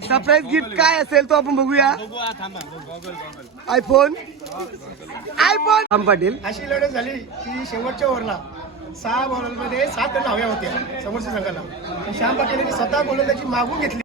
Surprise gift काय असेल तो आपण बघूया. IPhone iPhone Ram Patil. अशी लढत झाली की शेवटच्या ओव्हरला सहा बॉलरमध्ये सात रन हव्या होत्या समोरच्या संघाला. श्याम पाटील यांनी स्वतः गोलंदाजी मागून घेतली.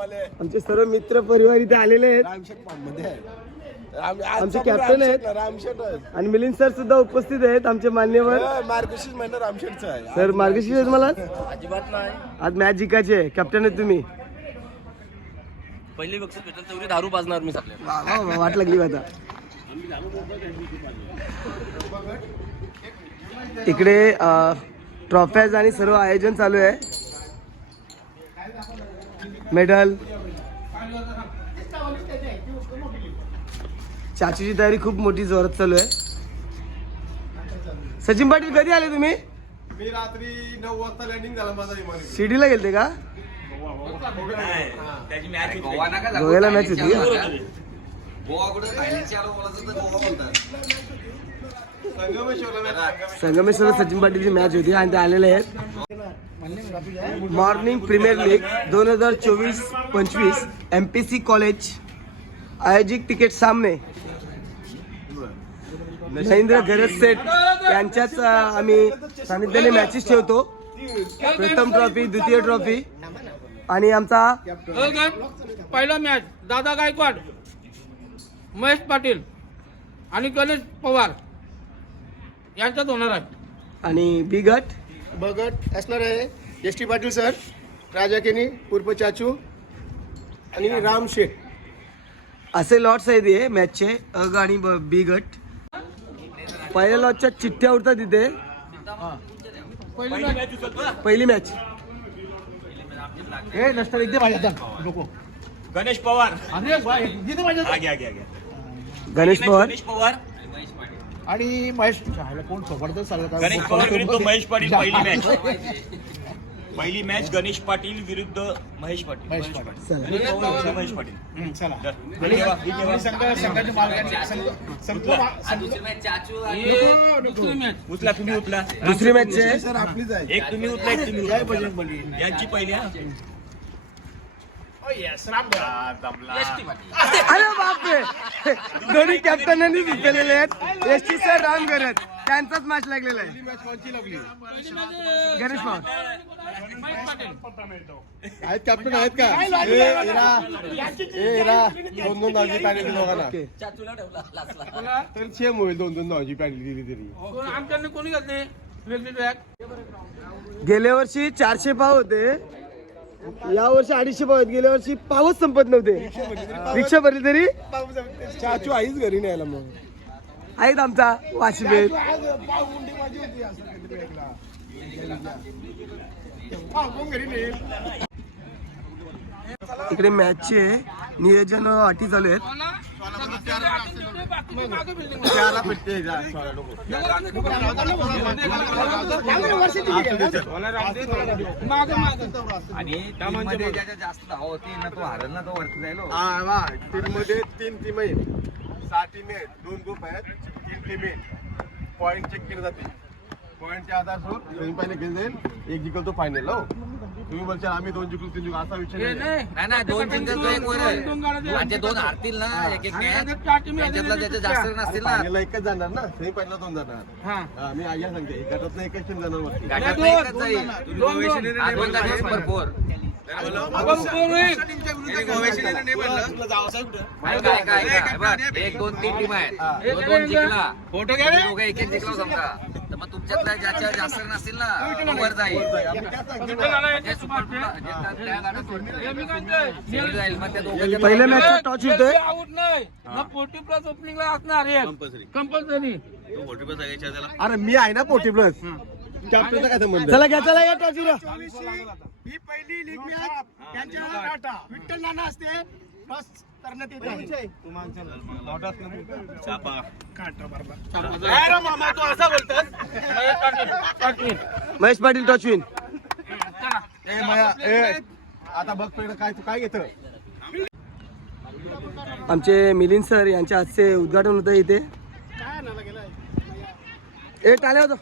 आमचे सर्व मित्र परिवार इथे आलेले आहेत. आमचे कॅप्टन आहेत. रामशेठ आणि मिलिंद सर सुद्धा उपस्थित आहेत आमचे मान्यवर. मार्गशीर्ष महिना आहे. सर मार्गशीर्ष आहेत मला? अजिबात नाही. आज मॅच जिंकायची आहे. कॅप्टन आहेत तुम्ही. पहिली बक्षीस भेटेल तेवढी दारू पाजणार मी सगळे वा, वा, वा, वाट लागली आता इकडे ट्रॉफ्याज आणि सर्व आयोजन चालू आहे. मेडल। चाचीची तयारी खूप मोठी जोरात चालू आहे. सचिन पाटील कधी आले तुम्ही? मी रात्री नऊ वाजता लँडिंग झाला माझा विमान शिर्डीला गेलते का? गोव्याला मॅच होती सचिन पाटीलची मॅच होती आणि ते आलेले आहेत. मॉर्निंग प्रीमियर लीग दोन हजार चोवीस पंचवीस एम पी सी कॉलेज. आयोजित क्रिकेट सामने. महेंद्र घरत सेठ यांच्याच आम्ही सानिध्याने मॅचेस ठेवतो. प्रथम ट्रॉफी द्वितीय ट्रॉफी आणि आमचा पहिला मॅच दादा गायकवाड महेश पाटील आणि गणेश पवार. यांच्यात होणार आहे. आणि बी गट बगट असणार आहे. S T Patil sir Raja केनी पूर्व चाचू आणि राम शेठ. असे लॉट्स आहेत हे मॅचचे अ ग आणि ब- बी गट. पहिल्या लॉटच्या चिठ्ठ्या उडतात तिथे. पहिली मॅच हे एकदा पाहिजे नको. गणेश पवार. अरे वा, जिथे पाहिजे आगे आगे आगे. गणेश पवार. गणेश पवार. आणि महेश ह्याला कोण जबरदस्त आहे. गणेश पवार विरुद्ध महेश पाटील पहिली मॅच पहिली मॅच गणेश पाटील विरुद्ध महेश पाटील. महेश पाटील. चला. गणेश पवार विरुद्ध महेश पाटील? चला. ठेवा, ठेवा. आणि संघ संघ- संघ- उचला तुम्ही उचला दुसरी मॅच आहे. एक तुम्ही उचला एक तुम्ही उचला यांची पहिली हा? Oh, yes, राम अरे बापरे. दोन्ही कॅप्टनांनी सुचलेले आहेत. एस टी सर राम करत त्यांचाच मॅच लागलेला आहे. गणेश पाटील आहेत कॅप्टन आहेत का? ए, इरा. ए, इरा. दोन दोन धावची पॅनल दिली दोघांना. तर सेम होईल दोन दोन धावची पॅनल दिली तरी. कोण आमच्याकडे कोणी घातली वेगळी गेल्या वर्षी चारशे पाव होते. या वर्षी अडीचशे पाव आहेत गेल्या वर्षी पावच संपत नव्हते. रिक्षा भरली तरी चाचू आईच घरी न्यायला मग. आहेत आमचा वाशिबेत इकडे मॅचचे नियोजन अटी चालू आहेत. जास्त धाव होती ना तो हरल ना तो वरती जायलो. हा वा टीममध्ये तीन टीम आहेत. सहा टीम आहेत. दोन ग्रुप आहेत. तीन टीम आहेत. पॉईंट चेक केले जाते. पॉईंटच्या आधार सेमी फायनल घेऊन जाईल. एक जिंकल तो फायनल हो. तुम्ही बोलशाल आम्ही दोन जिंकलो तीन जिंकलो असा विषय हे नाही नाही नाही नाही दोन जिंकल तो एक वर आहे. दोन गाड्या दिल्या. आणि ते दोन हारतील ना एक एक आणि मॅच आता. त्याच्यातला त्याचे जास्त नसतील ना. फायनलला एकच जाणार ना सेमी दोन जाणार. हा. हा, मी आय्या सांगते एकच टीम जाणार वरती. गाठात दोन, एकच दोन जाईल. दोन. हा, फोर. आपण एक. काय काय काय? बघ, एक दोन तीन टीम आहेत. दोन दोन जिंकला. तुम्ही दोघं एक एक जिंकला समजा. मग तुमच्या त्याच्यातल्या ज्याच्या जास्त नसतील ना वर जाईल. जाईल मग त्या दोघांच्या पहिल्या मॅचचा टॉच होतोय. आउट नाही. ना फोर्टी प्लस ओपनिंगला असणार कंपल्सरी अरे मी आहे ना पोटी प्लस कॅप्टनचा काय संबंध? चला घ्या चला या टॉच ही पहिली लीग मॅच त्यांच्या विठ्ठल नाना असते. बस करण्यात येत. आहे. Mahesh Patil toss win. ए माया ए आता बघ पहिलं काय तू काय घेतं आमचे मिलिंद सर यांच्या हातचे उद्घाटन होतं इथे. ए टाल्या होतं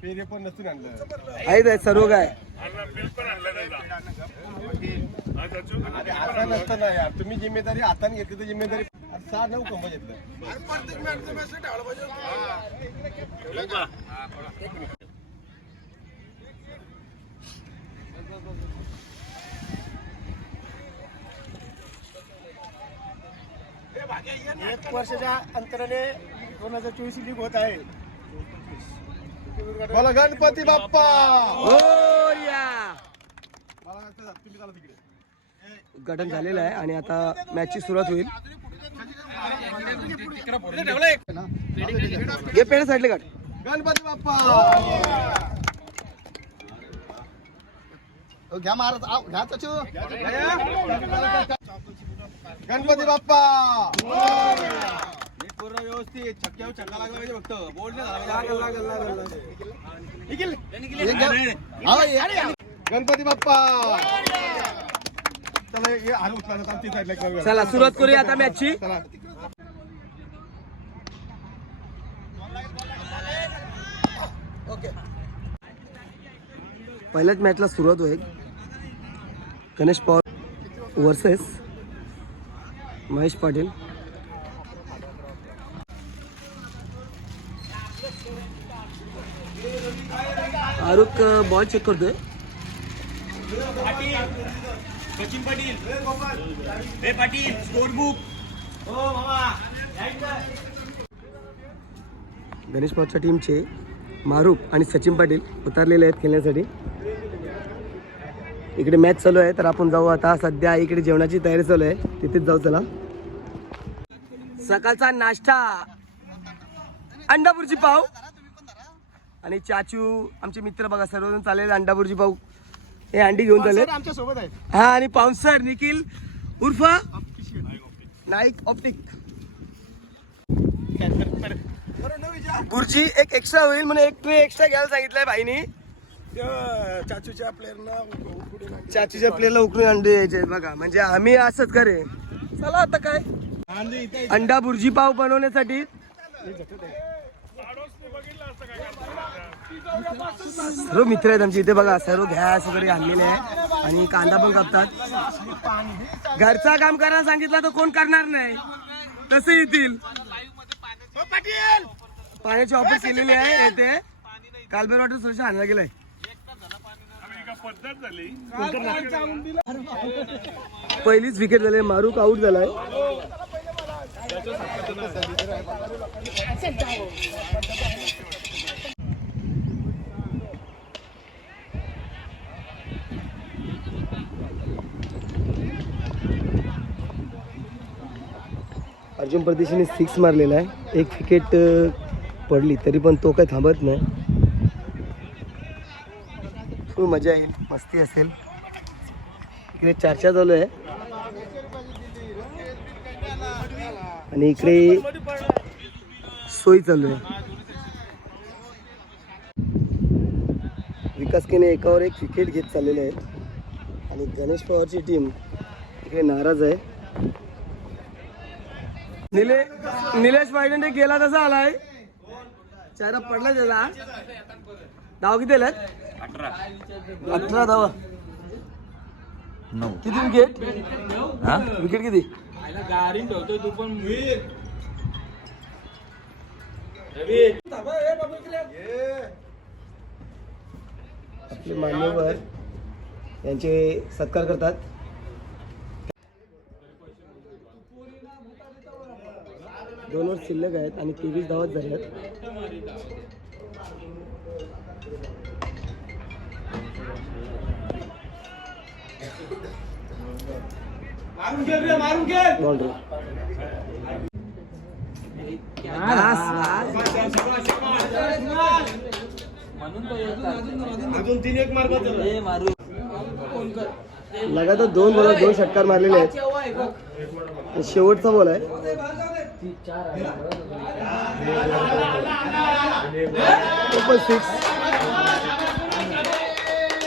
पेरे पण नसून आणलं आहेत आहेत सर्व काय? अरे असं नसतं ना यार तुम्ही जिम्मेदारी हाताने घेतली तर जिम्मेदारी सहा नऊ कंप घेतलं एक वर्षाच्या अंतराने दोन हजार चोवीस लीग होत आहे. मला गणपती बाप्पा! हो उद्घाटन झालेलं आहे आणि आता मॅचची सुरुवात होईल. घे पेड साईडले काढ. गणपती बाप्पा! घ्या महाराज घ्या गणपती बाप्पा! पूर्ण व्यवस्थित. छक्क्यावर छक्का लागला पाहिजे फक्त. गणपती बाप्पा! चला हे हार उचला ना, ती साईडला एक करूया. चला सुरुवात करूया आता मॅचची चला. पहिल्याच मॅचला सुरुवात होईल. गणेश पवार वर्सेस महेश पाटील. आरुख बॉल चेक करतोय. पाटील. सचिन पाटील हे पाटील स्कोर बुक गणेश पवारच्या टीमचे मारूफ आणि सचिन पाटील उतरलेले आहेत खेळण्यासाठी. इकडे मॅच चालू आहे तर आपण जाऊ आता. सध्या इकडे जेवणाची तयारी चालू आहे. तिथेच जाऊ चला. सकाळचा नाश्ता. अंडापुरची पाव. आणि चाचू आमचे मित्र बघा सर्वजण चालेल अंडापुरची पाव. हे अंडी घेऊन चालेल आमच्यासोबत आहेत. हा आणि पाऊन्सर निखिल उर्फ नाईक ऑप्टिक. बुर्जी एक एक्स्ट्रा होईल म्हणजे एक ट्रे एक्स्ट्रा घ्यायला सांगितलंय भाईनी चाचूच्या प्लेअरना चाचीच्या प्लेअरला उकळून अंडे आहेत बघा. म्हणजे आम्ही असंच करे चला आता काय? अंडा बुर्जी पाव बनवण्यासाठी. सर्व मित्र आहेत आमचे. इथे बघा सर्व गॅस वगैरे आणलेले आहे. आणि कांदा पण कापतात. घरचा काम करायला सांगितलं तर कोण करणार नाही. तसे येतील. पाण्याची ऑफर केलेली आहे येते कालबेर वॉटर सोल्युशन आणायला गेलाय. पहिलीच विकेट झाली मारूक आउट झालाय. अर्जुन परदेशीने सिक्स मारलेला आहे. एक विकेट पडली तरी पण तो काही थांबत नाही. खूप मजा येईल मस्ती असेल. इकडे चर्चा चालू आहे. आणि इकडे सोयी चालू आहे. विकास केने एकावर एक विकेट घेत चाललेले आहेत. आणि गणेश पवारची टीम इकडे नाराज आहे. निले निलेश वायडंडे गेला तसा आलाय. चेहरा पडला त्याला. धाव किती आल्यात अठरा. अठरा धावा. किती विकेट विकेट किती? गाडी ठेवतोय तू पण आपले मान्यवर यांचे सत्कार करतात. दोन वर शिल्लक आहेत आणि तेवीस धावत बस. लगातार दोन बॉलर दोन षटकार मारलेले आहेत. शेवटचा बॉल आहे. ओपन सिक्स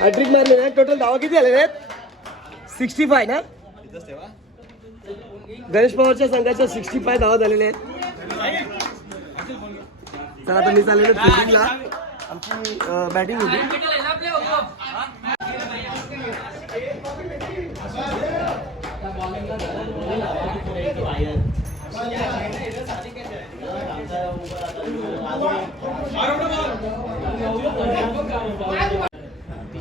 हॅट्रिक मारलेले आहेत टोटल धावा किती झालेले आहेत सिक्स्टी फाय ना? गणेश पवारच्या संघाच्या सिक्स्टी फाय धावा झालेले आहेत. तर आता मी चाललेलो फिटिंगला आमची बॅटिंग होती.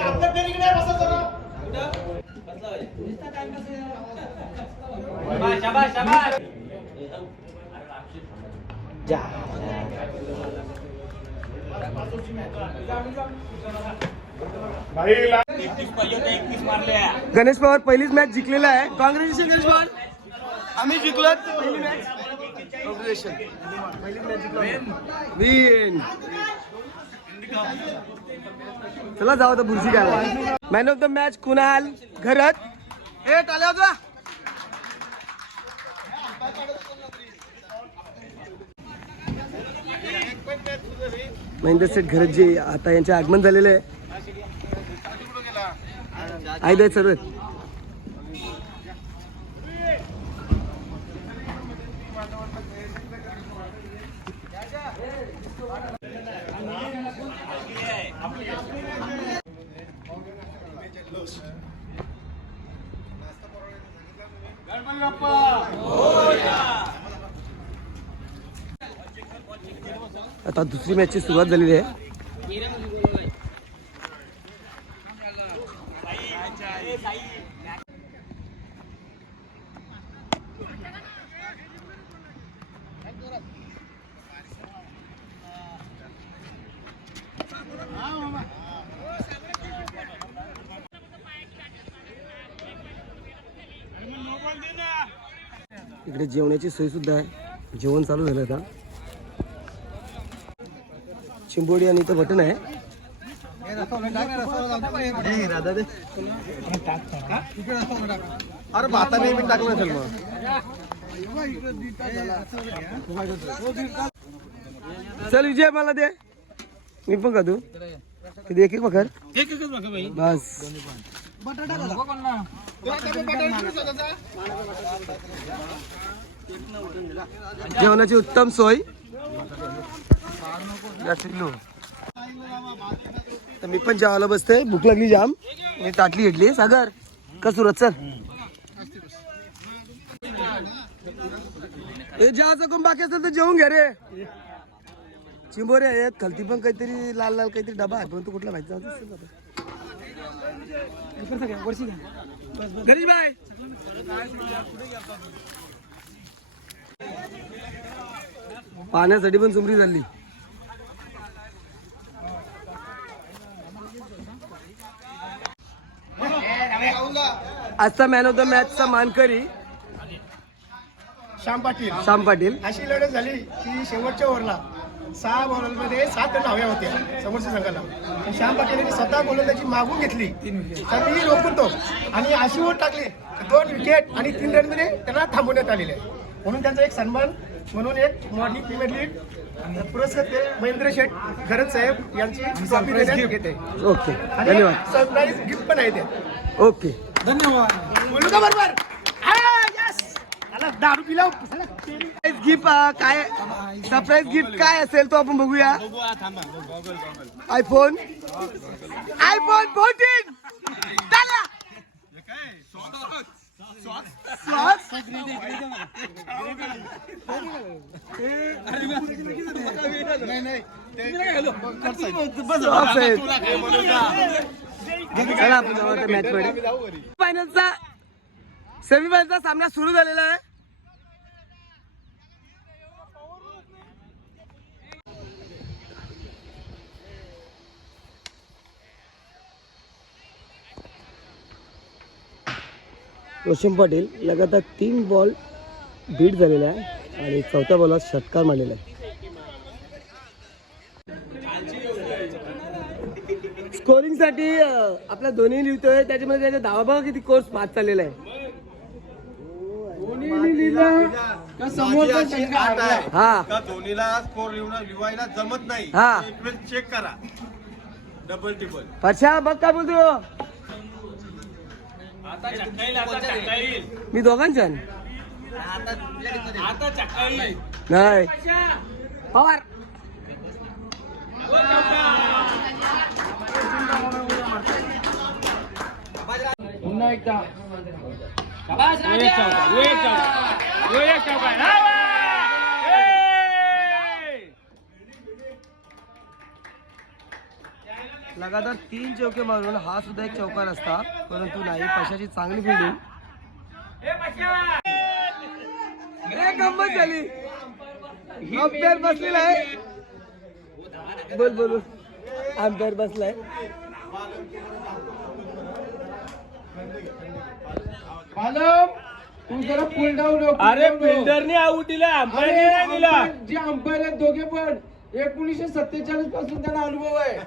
आपल्या बसा जरा गणेश पवार पहिलीच मॅच जिंकलेला आहे. कॉंग्रॅच्युलेशन गणेश पवार. आम्ही जिंकलो पहिली मॅच जिंकलो विन चला जाऊ आता बुरशी घ्यायला. Man of the match Kunal? घरात. हे टाल्या होता महेंद्र सेठ घरत जे आता यांचे आगमन झालेले आहे. आहेत आहेत सर्व आता दुसरी मॅचची सुरुवात झालेली आहे. इकडे जेवणाची सोय सुद्धा आहे. जेवण चालू झालं आता. चिंबोडी आणि इथं बटन आहे. अरे भाताने मी टाकलं असेल मग. चल विजय मला दे. मी पण का तू किती एक एक बकर बस. जेवणाची उत्तम सोय. तर मी पण जेवायला बसते भूक लागली जाम. मी ताटली घेतली. सागर का सुरत सर हे जेवायचं कोण बाकी असेल तर जेवून घ्या रे. चिंबोरे आहेत. खालती पण काहीतरी लाल लाल काहीतरी डबा आहे. पण तो कुठला माहिती. गणेश भाई. पाण्यासाठी पण चुमरी झाली. आजचा मॅन ऑफ द मॅचचा मानकरी श्याम पाटील. श्याम पाटील. अशी लढत झाली की शेवटच्या ओव्हरला सहा बॉलरमध्ये सात रन हव्या होत्या समोरच्या संघाला. पण श्याम पाटील यांनी स्वतः गोलंदाजी मागून घेतली. तर ती रोखून तो. आणि अशी ओव्हर टाकली दोन विकेट आणि तीन रनमध्ये त्यांना थांबवण्यात आलेले. म्हणून त्यांचा एक सन्मान म्हणून एक मॉर्निंग प्रीमियर लीग पुरस्कार ते महेंद्र शेठ गरज साहेब यांची ट्रॉफी देण्यात येते. ओके आणि धन्यवाद. सरप्राईज गिफ्ट पण आहे ते. ओके का बरोबर? हा, दारू पिला गिफ्ट काय सरप्राईज गिफ्ट काय असेल तो आपण बघूया. आयफोन आयफोन फोर्टीन चला आपण जाऊ आता मॅच मध्ये. फायनलचा सेमीफायनलचा सामना सुरू झालेला आहे. रोशन पाटील लगातार तीन बॉल बीट झालेला आहे आणि चौथ्या बॉलात षटकार मारलेला आहे. स्कोरिंगसाठी आपला धोनी लिहितोय त्याच्यामध्ये त्याचा धावा बघा किती कोर्स पाच चाललेला आहे. हा. का धोनीला स्कोर लिहून लिवायला जमत नाही? हा. एक वेळ चेक करा. डबल टिबल अच्छा बघ काय बोलतो आता आता मी दोघांच्या आता चक्का येईल नाही पवार पुन्हा एकदा! लगातार तीन चौके मारून हा सुद्धा एक चौकार असता परंतु नाही पशाची चांगली फिल्डिंग गंमत झाली. अंपायर बसलेला आहे. बोल बोल अंपायर बसलाय. मालम तू जरा पुल डाऊन अरे बिल्डरने आऊट दिला अंपायरने नाही दिला. जे अंपायर आहेत दोघे पण. एकोणीसशे सत्तेचाळीसपासून त्यांना अनुभव आहे.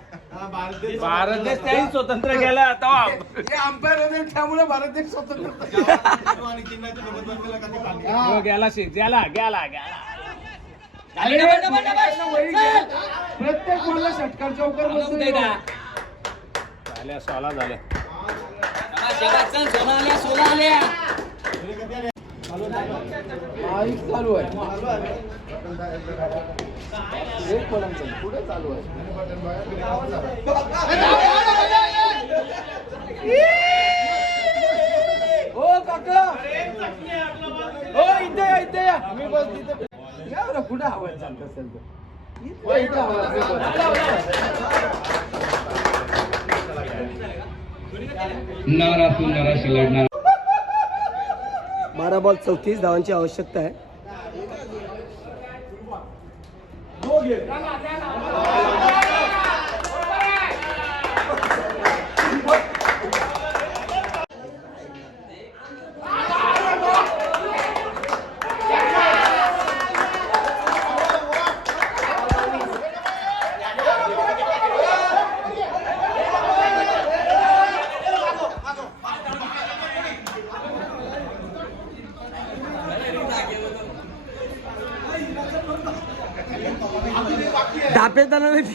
भारत देश त्यांनी स्वतंत्र केला हे अंपायर होते त्यामुळे भारत देश स्वतंत्र हो, गेला शेख गेला गेला गेला. प्रत्येक बॉलला षटकार चौकार झाल्या. सोळा झाल्या माईक चालू आहे. एक पुढे चालू आहे. हो काका. हो इथे या इथे या. मी बस तिथे या बरं कुठे आवाज असेल बॉल चौतीस धावांची आवश्यकता आहे.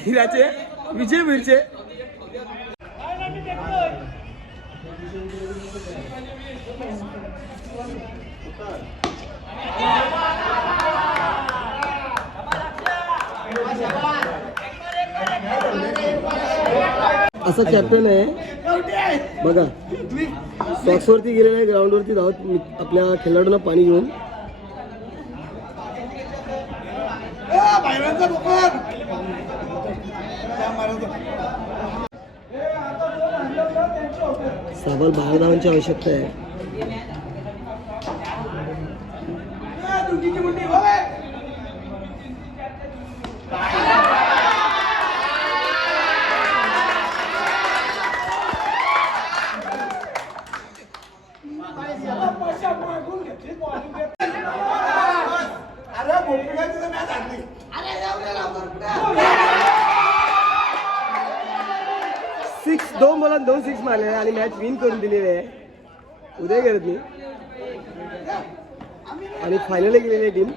फिराचे विजय वीरचे असं कॅप्टन आहे. बघा सॉक्सवरती गेलेला आहे ग्राउंडवरती धावत आपल्या खेळाडूंना पाणी प्रबल भावनांची आवश्यकता आहे. दोन बॉलात दोन सिक्स मारले आणि मॅच विन करून दिलेली आहे. उद्या करत मी आणि फायनल गेलेली आहे टीम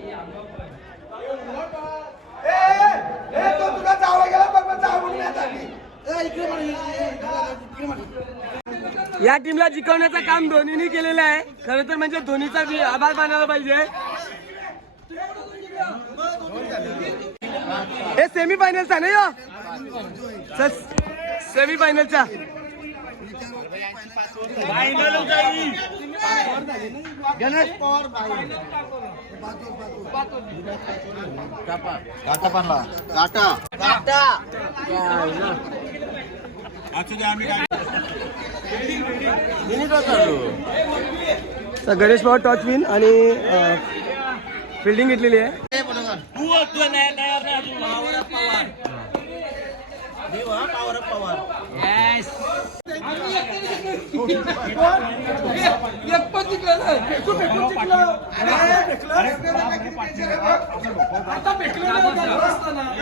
या टीमला जिंकवण्याचं काम धोनीने केलेलं आहे. खरं तर म्हणजे धोनीचा आभार मानायला पाहिजे. हे सेमी फायनलचा नाही सेमी फायनलचा गणेश पवार टॉच विन आणि फिल्डिंग घेतलेली आहे. एक पण जिंकला नाही. भेटून जिंकला आता भेटलं.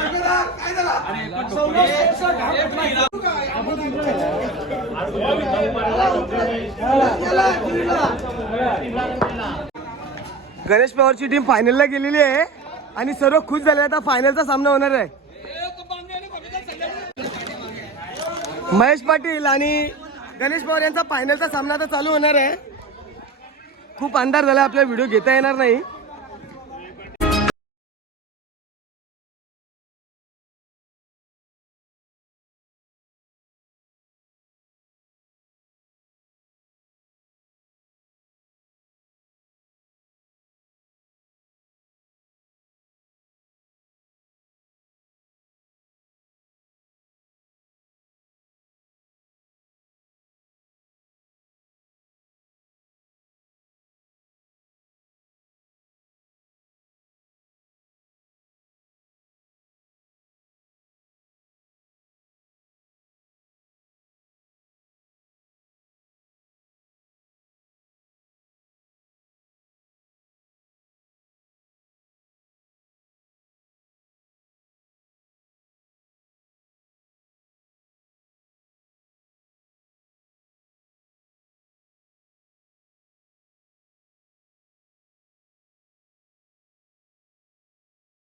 गणेश पवारची टीम फायनलला गेलेली आहे. आणि सर्व खुश झाले. आता फायनलचा सामना होणार आहे. महेश पाटील आणि गणेश पवार यांचा फायनलचा सामना आता चालू होणार आहे. खूप अंधार झाला आपला व्हिडिओ घेता येणार नाही.